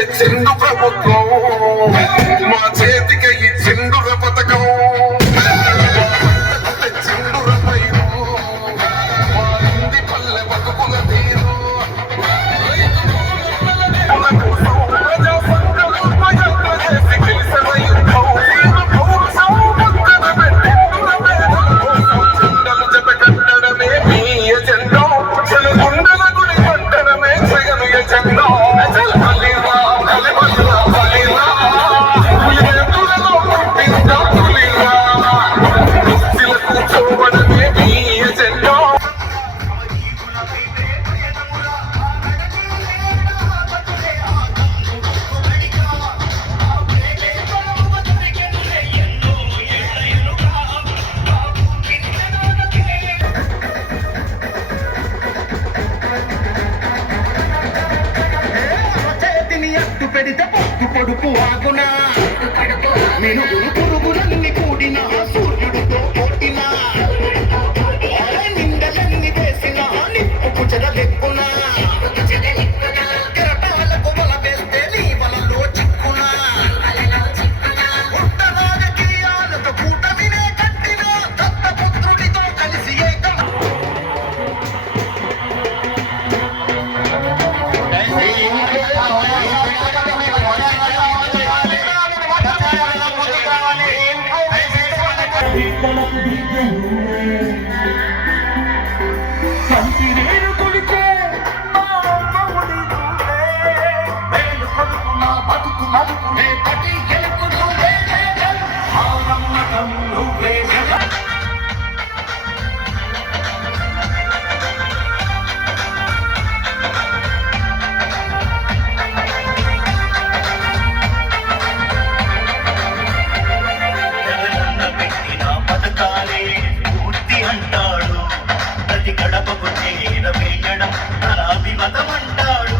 తెచ్చిండు ప్రభుత్వం మా చేతికి ఇచ్చిండు పథకం తెచ్చిండు పైరు మా ఇంటి పల్లె బతుకుల తీరు పెడితే పొక్కు పొడుపు ఆగునా మినుగురు పురుగులన్నీ కూడిన సూర్యుడితో పోటిన నిందలన్నీ వేసిన నిప్పు చెదలెక్కునా కెరటాలకు వల వేస్తే నీ వలలో చిక్కునా పుట్ట రాజకీయాలతో కూటమినే కట్టిన దత్తపుత్రుడితో కలిసి ఏకం కంటిరేరు కొలిచే నా బతుకు మలుపునే పటి గెలుపును నువ్వే అంటాడు ప్రతి గడపకు చేరవేయడం తన అభిమతము